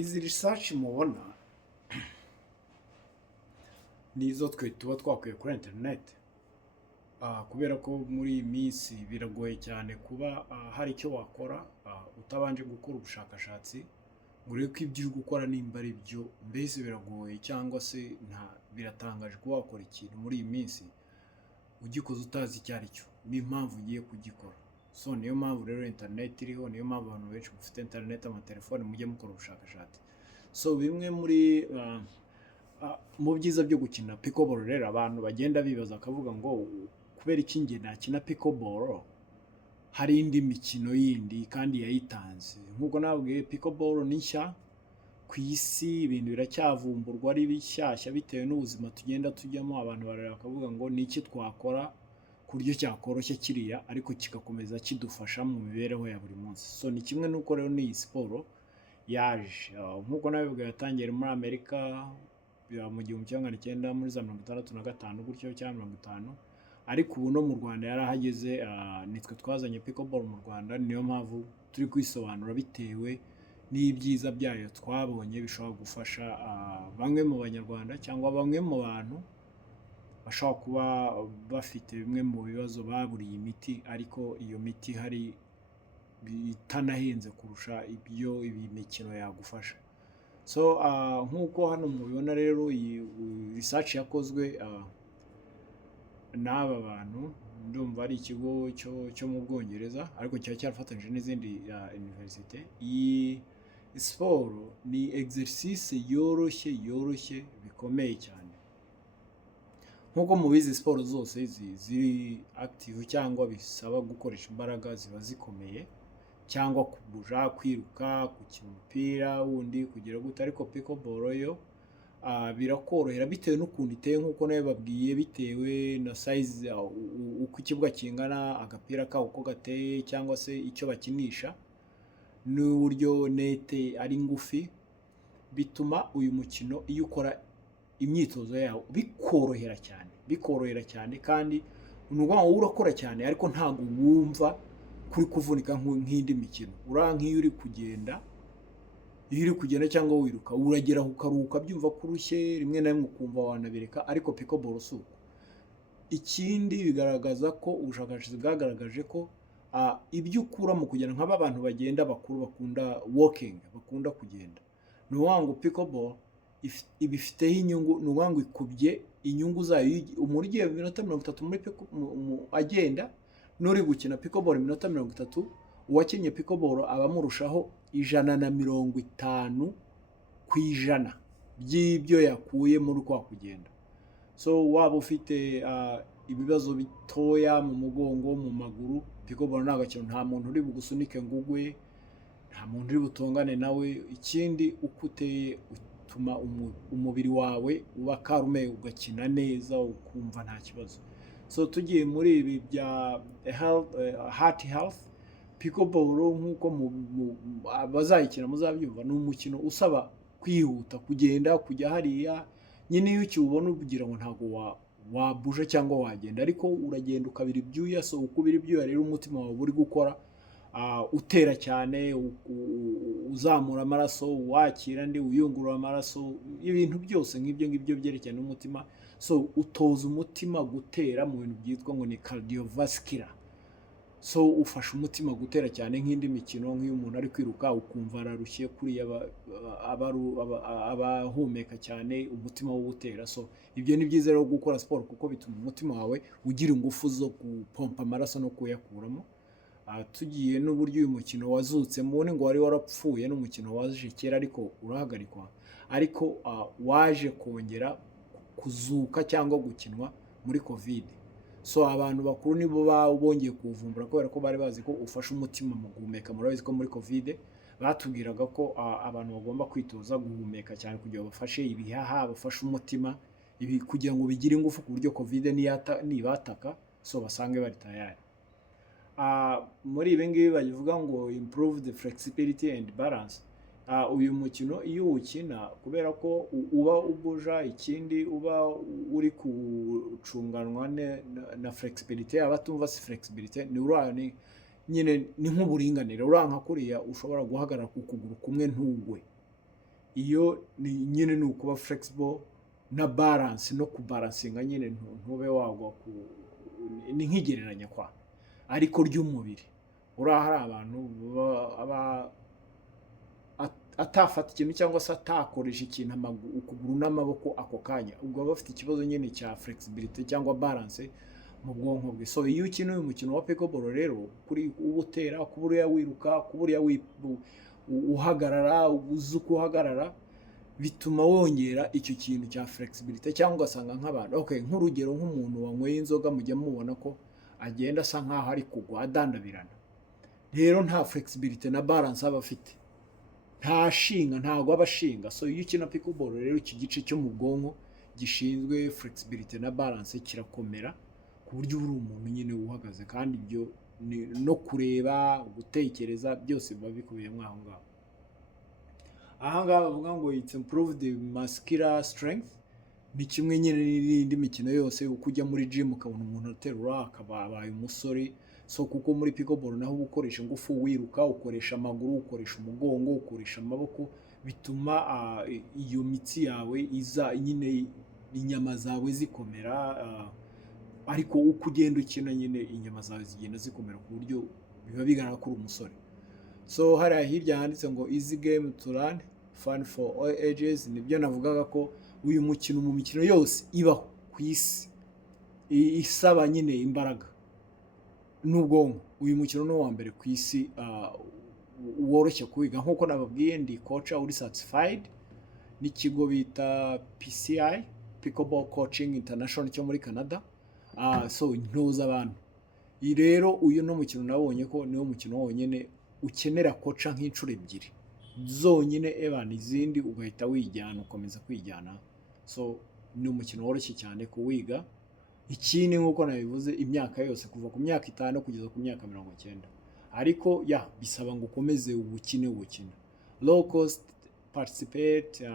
Izi research mubona ni izo twe tuba twakuye kuri internet. Kubera ko muri iyi minsi biragoye cyane kuba hari icyo wakora utabanje gukora ubushakashatsi ngo urebe ko ibyo uri gukora nimba ari byo, mbese biragoye cyangwa se biratangaje kuba wakora ikintu muri iyi minsi ugikoze utazi icyo ari cyo n'impamvu ugiye kugikora. So niyo mpamvu rero internet iriho, niyo mpamvu abantu benshi bafite internet, amatelefone, mujye mukora ubushakashatsi. So bimwe muri mu byiza byo gukina pickleball rero abantu bagenda bibaza akavuga ngo kubera iki njye nakina pickleball hari indi mikino yindi kandi yayitanze. Nk'uko nabwiye, pickleball ni nshya ku isi, ibintu biracyavumburwa ari bishyashya bitewe n'ubuzima tugenda tujyamo. Abantu barareba bakavuga ngo ni iki twakora ku buryo cyakoroshya kiriya ariko kigakomeza kidufasha mu mibereho ya buri munsi. So ni kimwe n'uko rero n'iyi siporo yaje, nk'uko nabibwiye, yatangiye muri Amerika mu 1900 muri za 65 gutyo cyangwa 50, ariko ubu no mu Rwanda yarahageze. Nitwe twazanye pickleball mu Rwanda, niyo mpamvu turi kwisobanura bitewe n'ibyiza byayo twabonye bishobora gufasha bamwe mu banyarwanda cyangwa bamwe mu bantu bashobora kuba bafite bimwe mu bibazo baburiye imiti, ariko iyo miti hari itanahenze kurusha ibyo iyi mikino yagufasha. So nk'uko hano mubibona rero, iyi research yakozwe n'aba bantu, ndumva ari ikigo cyo mu Bwongereza ariko kiba cyarafatanyije n'izindi universite. Iyi siporo ni exercice yoroshye bikomeye cyane. Nk'uko mubizi, siporo zose ziri active cyangwa bisaba gukoresha imbaraga ziba zikomeye, cyangwa kubuja, kwiruka, gukina umupira wundi, kugira gute. Ariko pickleball yo birakorohera bitewe n'ukuntu iteye, nk'uko nawe babwiye, bitewe na size, uko ikibuga kingana, agapira kawo uko gateye, cyangwa se icyo bakinisha, n'uburyo nete ari ngufi, bituma uyu mukino iyo ukora imyitozo yawo bikorohera cyane kandi n'ubwo urakora cyane ariko ntabwo wumva kuri kuvunika nk'indi mikino. Nk'iyo uri kugenda cyangwa wiruka, uragera ukaruhuka byumva kurushye, rimwe na rimwe ukumva wanabireka, ariko pickleball si uko. Ikindi bigaragaza ko ubushakashatsi bwagaragaje ko ibyo ukura mu kugenda, nk'aba bantu bagenda bakuru bakunda walking, bakunda kugenda, ni ukuvuga ngo pickleball ibifiteho inyungu, ni ukuvuga ngo ikubye inyungu zayo. Umuntu ugiye iminota 30 muri agenda, n'uri gukina pickleball iminota 30, uwakinnye pickleball aba amurushaho 150% by'ibyo yakuye muri kwa kugenda. So waba ufite ibibazo bitoya mu mugongo, mu maguru, pickleball nta gakino, nta muntu uri bugusunike ngo ugwe, nta muntu uri butongane nawe. Ikindi, uko uteye utuma umubiri wawe uba karume, ugakina neza, ukumva nta kibazo. So tugiye muri ibi bya heart health, pickleball nk'uko bazayikina muzabyumva, ni umukino usaba kwihuta, kugenda, kujya hariya. Nyine iyo ukiwubona ugira ngo ntabwo wabuja cyangwa wagenda, ariko uragenda ukabira ibyuya. So uko ubira ibyuya rero umutima wawe uri gukora, utera cyane, uzamura amaraso, wakira andi, uyungurura amaraso, ibintu byose nk'ibyo byerekeye n'umutima. So utoza umutima gutera mu bintu byitwa ngo ni cardiovascular. So ufasha umutima gutera cyane nk'indi mikino, nk'iyo umuntu ari kwiruka ukumva ararushye, kuriya abahumeka cyane, umutima wo gutera. So ibyo ni byiza rero gukora siporo, kuko bituma umutima wawe ugira ingufu zo gupompa amaraso no kuyakuramo. Tugiye n'uburyo uyu mukino wazutse, mubone ngo wari warapfuye, n'umukino waje kera ariko urahagarikwa, ariko waje kongera kuzuka cyangwa gukinwa muri covid. So abantu bakuru nibo bongeye kuvumbura, kubera ko bari bazi ko ufasha umutima mu guhumeka. Murabizi ko muri covid batubwiraga ko abantu bagomba kwitoza guhumeka cyane kugira ngo bafashe ibihaha, bafashe umutima, ibi kugira ngo bigire ingufu ku buryo covid nibataka so basange bari tayari. Muri ibi ngibi bavuga ngo improve the flexibility and balance. Uyu mukino iyo uwukina, kubera ko uba ubuja, ikindi uba uri kucunganwa na flexibility. Abatumva si flexibility, ni nyine ni nk'uburinganire. Nka kuriya ushobora guhagarara ku kuguru kumwe ntugwe, iyo nyine ni ukuba flexible na balance no kubalansinga nyine ntube wagwa ni nk'igereranya kwa ariko ry'umubiri uriya hari abantu atafata ikintu cyangwa se atakoresha ikintu ukuguru n'amaboko ako kanya ubwo aba afite ikibazo nyine cya flexibility cyangwa balance mu bwonko bwe. So iyo ukina uyu mukino wa pickleball rero kuri ubutera kuba uriya wiruka kuba uriya uhagarara uzi uko uhagarara bituma wongera icyo kintu cya flexibility cyangwa ugasanga nk'abantu nk'urugero nk'umuntu wanyweye inzoga mujya mubona ko agenda asa nk'aho ari kugwa adandabirana, rero nta flexibility na balance aba afite, ntabwo aba ashinga. So iyo ukina pickleball rero iki gice cyo mu bwonko gishinzwe flexibility na balance kirakomera ku buryo uri umuntu nyine uhagaze, kandi ibyo no kureba gutekereza byose biba bikubiyemo aho ngaho. Aha ngaha bavuga ngo it's improved muscular strength, ni kimwe nyine n'indi mikino yose uko ujya muri gym ukabona umuntu aterura akaba abaye umusore. So kuko muri pickleball naho ukoresha ingufu wiruka, ukoresha amaguru, ukoresha umugongo, ukoresha amaboko, bituma iyo mitsi yawe iza nyine inyama zawe zikomera, ariko uko ugenda ukina nyine inyama zawe zigenda zikomera ku buryo biba bigaragara ko uri umusore. So hariya hirya handitse ngo easy game to learn, fun for all ages. Nibyo navugaga ko uyu mukino mu mikino yose ibaho ku isi isaba nyine imbaraga n'ubwonko, uyu mukino ni uwa mbere ku isi woroshye kuwiga. Nk'uko nababwiye ndi coach uri certified n'ikigo bita PCI, Pickleball Coaching International cyo muri Canada. So ntoza abantu. Iyi rero uyu no mukino nabonye ko niwo mukino wonyine ukenera koca nk'inshuro ebyiri zonyine, izindi ugahita wijyana ukomeza kwijyana. So ni umukino woroshye cyane kuwiga. Ikindi nk'uko nabivuze imyaka yose kuva ku myaka 5 kugeza ku myaka 90, ariko bisaba ngo ukomeze ubukine. Low cost participate.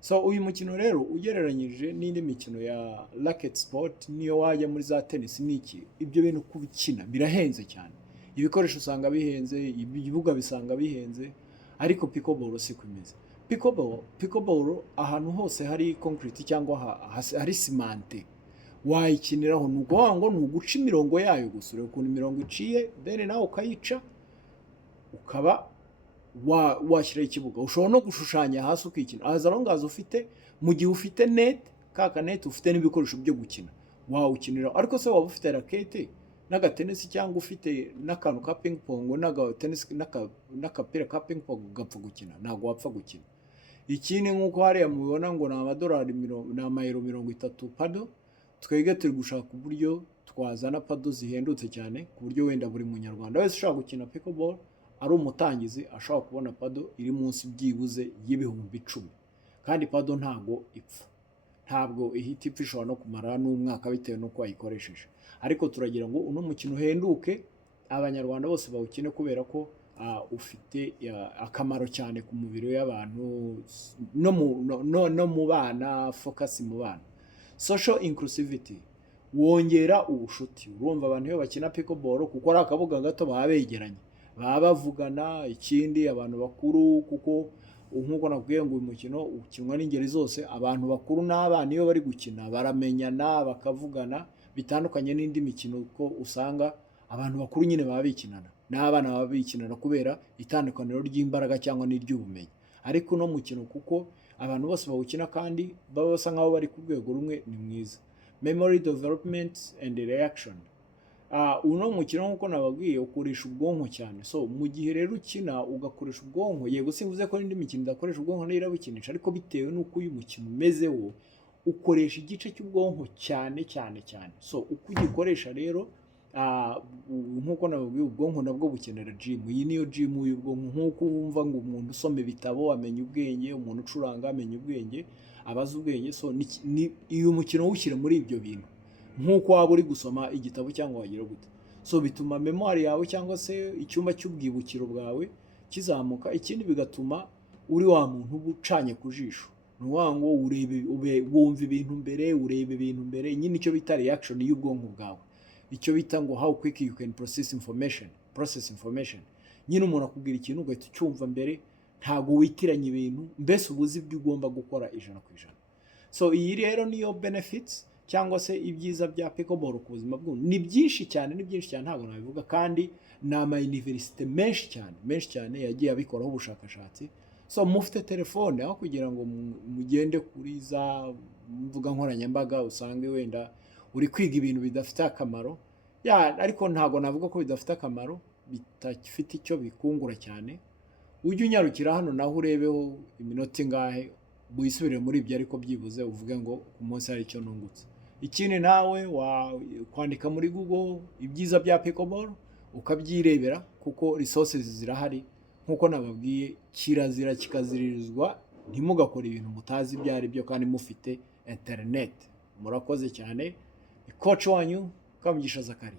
So uyu mukino rero ugereranyije n'indi mikino ya racket sport, niyo wajya muri za tennis n'iki, ibyo bintu kubikina birahenze cyane, ibikoresho usanga bihenze, ibibuga bisanga bihenze, ariko pickleball si kumeze. Pickleball ahantu hose hari concrete cyangwa hari cement wayikiniraho, nuko ngo nuguca imirongo yayo gusa, urebe ukuntu imirongo iciye, then nawe ukayica ukaba washyira ikibuga. Ushobora no gushushanya hasi ukikina azalongaza ufite, mu gihe ufite net net ufite n'ibikoresho byo gukina wawukinira. Ariko se waba ufite racket n'agatenisi cyangwa ufite n'akantu ka ping pong n'agatenisi n'akapira ka ping pong ugapfa gukina, ntabwo wapfa gukina. Ikindi nk'uko hariya mubibona ngo ni amadolari ni amayero 30 pado, twege turi gushaka uburyo twazana pado zihendutse cyane ku buryo wenda buri munyarwanda wese ushaka gukina pickleball ari umutangizi ashobora kubona pado iri munsi byibuze y'ibihumbi 10. Kandi pado ntago ipfa, ntabwo ihita ipfa, ishobora no kumara n'umwaka bitewe n'uko wayikoresheje. Ariko turagira ngo uno mukino uhenduke, abanyarwanda bose bawukine kubera ko ufite akamaro cyane ku mubiri y'abantu no mu bana, focus mu bana. Social inclusivity, wongera ubushuti. Urumva abantu iyo bakina pickleball kuko ari akabuga gato baba begeranye, baba bavugana. Ikindi abantu bakuru, kuko nk'uko nakubwiye ngo uyu mukino ukinwa n'ingeri zose, abantu bakuru n'abana iyo bari gukina baramenyana bakavugana, bitandukanye n'indi mikino ko usanga abantu bakuru nyine baba bikinana n'abana baba bikinana kubera itandukaniro ry'imbaraga cyangwa n'iry'ubumenyi. Ariko no mukino kuko abantu bose bawukina kandi baba basa nkaho bari ku rwego rumwe, ni mwiza. Memory development and reaction. Uno mukino nk'uko nababwiye ukoresha ubwonko cyane. So mu gihe rero ukina ugakoresha ubwonko, yego simvuze ko n'indi mikino idakoresha ubwonko nayo irabikinisha, ariko bitewe n'uko uyu mukino umeze wo ukoresha igice cy'ubwonko cyane. So uko ugikoresha rero nk'uko nababwiye ubwonko nabwo bukenera gym. Iyi niyo gym y'ubwonko. Nk'uko wumva ngo umuntu usoma ibitabo amenya ubwenge, umuntu ucuranga amenya ubwenge, abaza ubwenge. So uyu mukino wushyira muri ibyo bintu, nk'uko waba uri gusoma igitabo cyangwa wagira gute. So bituma memory yawe cyangwa se icyumba cy'ubwibukiro bwawe kizamuka. Ikindi bigatuma uri wa muntu ubucanye ku jisho, nuwango wumva ibintu mbere, ureba ibintu mbere, nyine icyo bita reaction y'ubwonko bwawe, icyo bita ngo how quick you can process information. Nyine umuntu akubwira ikintu ugahita ucyumva mbere, ntabwo witiranya ibintu, mbese uba uzi ibyo ugomba gukora ijana ku ijana. So iyi rero niyo benefits cyangwa se ibyiza bya pickleball ku buzima bw'umuntu. Ni byinshi cyane, ni byinshi cyane, ntabwo nabivuga, kandi ni ama-universite menshi cyane yagiye abikoraho ubushakashatsi. So mufite telefone, aho kugira ngo mugende kuri za mbuga nkoranyambaga usange wenda uri kwiga ibintu bidafite akamaro, ariko ntabwo navuga ko bidafite akamaro, bitafite icyo bikungura cyane. Ujye unyarukira hano naho urebeho iminota ingahe, wisubire muri ibyo, ariko byibuze uvuge ngo ku munsi hari icyo nungutse. Ikindi nawe kwandika muri Google ibyiza bya pickleball ukabyirebera, kuko resources zirahari. Nkuko nababwiye, kirazira kikaziririzwa ntimugakora ibintu mutazi ibyo ari byo kandi mufite internet. Murakoze cyane. Coach wanyu Kamugisha Zakari.